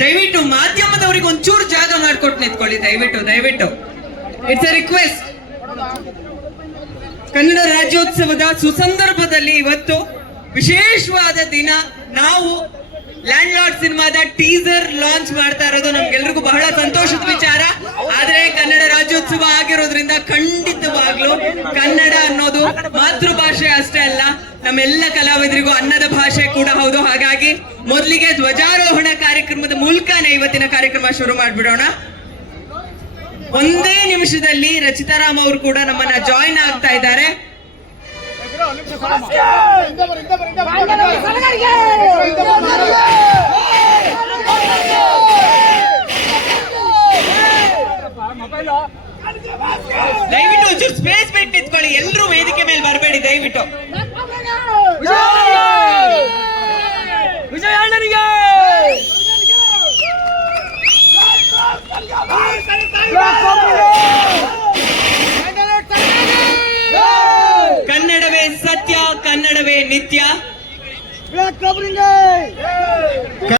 ದಯವಿಟ್ಟು ಮಾಧ್ಯಮದವರಿಗೆ ಒಂಚೂರು ಜಾಗ ಮಾಡಿಕೊಟ್ಟು ನಿಂತ್ಕೊಳ್ಳಿ. ದಯವಿಟ್ಟು ಇಟ್ಸ್ ಎ ರಿಕ್ವೆಸ್ಟ್. ಕನ್ನಡ ರಾಜ್ಯೋತ್ಸವದ ಸುಸಂದರ್ಭದಲ್ಲಿ ಇವತ್ತು ವಿಶೇಷವಾದ ದಿನ. ನಾವು ಲ್ಯಾಂಡ್ ಲಾರ್ಡ್ ಸಿನಿಮಾದ ಟೀಸರ್ ಲಾಂಚ್ ಮಾಡ್ತಾ ಇರೋದು ನಮ್ಗೆಲ್ರಿಗೂ ಬಹಳ ಸಂತೋಷದ ವಿಚಾರ. ಆದ್ರೆ ಕನ್ನಡ ರಾಜ್ಯೋತ್ಸವ ಆಗಿರೋದ್ರಿಂದ ಖಂಡಿತವಾಗ್ಲೂ ಕನ್ನಡ ಅನ್ನೋದು ಮಾತೃಭಾಷೆ ಅಷ್ಟೇ ಅಲ್ಲ, ನಮ್ಮೆಲ್ಲ ಕಲಾವಿದರಿಗೂ ಅನ್ನದ ಭಾಷೆ ಕೂಡ ಹೌದು. ಹಾಗಾಗಿ ಮೊದಲಿಗೆ ಧ್ವಜಾರೋಹಣ ಕಾರ್ಯಕ್ರಮದ ಮೂಲಕನೇ ಇವತ್ತಿನ ಕಾರ್ಯಕ್ರಮ ಶುರು ಮಾಡ್ಬಿಡೋಣ. ಒಂದೇ ನಿಮಿಷದಲ್ಲಿ ರಚಿತಾರಾಮ್ ಅವರು ಕೂಡ ನಮ್ಮನ್ನ ಜಾಯಿನ್ ಆಗ್ತಾ ಇದ್ದಾರೆ. ದಯವಿಟ್ಟು ಒಂಚೂರು ಸ್ಪೇಸ್ ಬಿಟ್ಟು ನಿಂತ್ಕೊಳ್ಳಿ. ಎಲ್ಲರೂ ವೇದಿಕೆ ಮೇಲೆ ಬರಬೇಡಿ ದಯವಿಟ್ಟು. ವಿಜಯ ಅಣ್ಣನಿಗೆ ಕನ್ನಡವೇ ಸತ್ಯ, ಕನ್ನಡವೇ ನಿತ್ಯ.